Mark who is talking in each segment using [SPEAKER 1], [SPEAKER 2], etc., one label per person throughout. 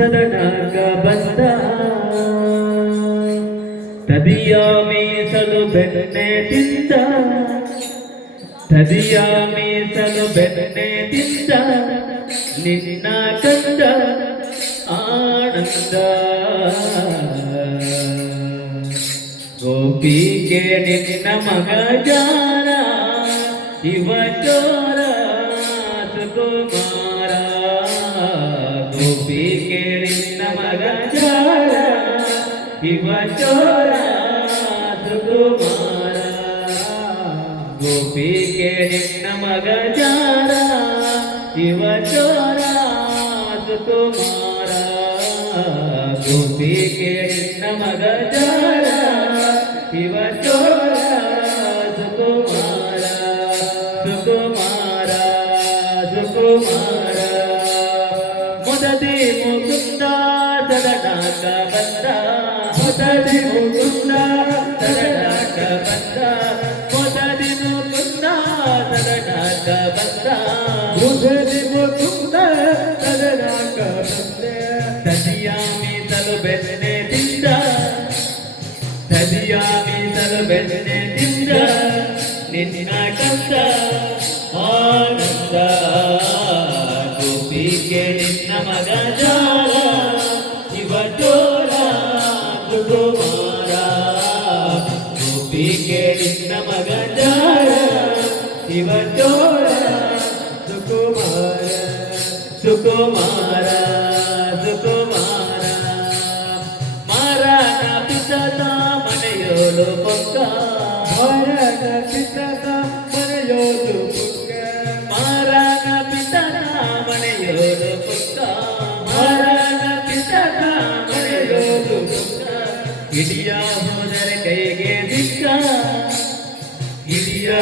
[SPEAKER 1] ಸದನಾಗ ಬಂದ ತದಿಯ ಮೀಸಲು ಬೆಣ್ಣೆ ತಿಂದ ತದಿಯ ಮೀಸಲು ಬೆಣ್ಣೆ ತಿಂದ ನಿನ್ನ ಕಂದ ಆನಂದ ಗೋಪಿಗೆ ನಿನ್ನ ಮಗ ಜಾರ ಇವ విమచోరా సుకుమారా గోపికే నిన్న మగజారా విమచోరా సుకుమారా గోపికే నిన్న మగజారా విమచోరా సుకుమారా సుకుమారా. సుకుమారా ముదది ముకుందా సదనాకా కొత్తది ముకుంద
[SPEAKER 2] తలనాక
[SPEAKER 1] బంద. కొత్తది ముకుంద తలనాక బంద.
[SPEAKER 2] బృహది ముకుంద తలనాక బంద.
[SPEAKER 1] తదియామి తలు బెన్నే దింద. తదియామి తలు బెన్నే దింద. నిన్న కంద को मारा को तो मारा। मारा ना पिता मनयोलो पक्का
[SPEAKER 2] मारा ना पिता मनयोलो पक्का
[SPEAKER 1] मारा ना पिता मनयोलो पक्का मारा ना पिता मनयोलो पक्का इडिया होदर कैगे दिक्का इडिया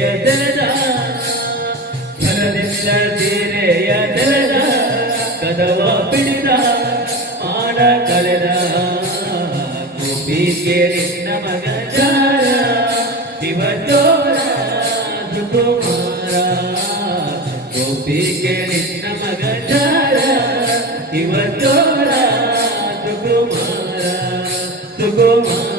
[SPEAKER 1] ಎದರ ಕನದಿಂದ ಸೀರೆಯ ದರದ ಕದವ ಪಿಡಿದ, ಮಾಡ ಕಳೆದ ಗೋಪಿಗೆರಿ ನಮಗ ಶಿವದೋರ ಸುಕುಮಾರ ಗೋಪಿಗೆರಿ ನಮಗ ಶಿವದೋರ ಸುಕುಮಾರ ಸುಕುಮಾರ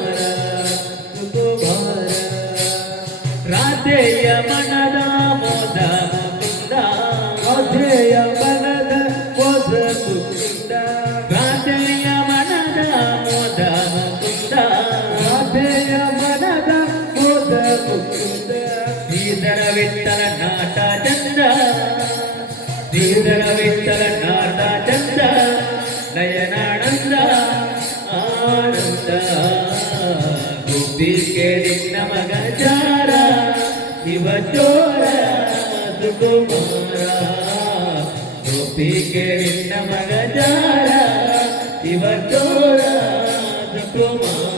[SPEAKER 1] ದೀನರ ವೇತನ ನಾಟ ಚಂದ, ನಯನಾನಂದ, ಆನಂದ. ಗುಬ್ಬಿಗೆ ನಮಗ ಜಾರ ಶಿವ ಚೋರ ಸುಕುಮಾರ ಗುಬ್ಬಿಗೆ ನಮಗ ಜಾರ ಶಿವ ಚೋರ ಸುಕುಮಾರ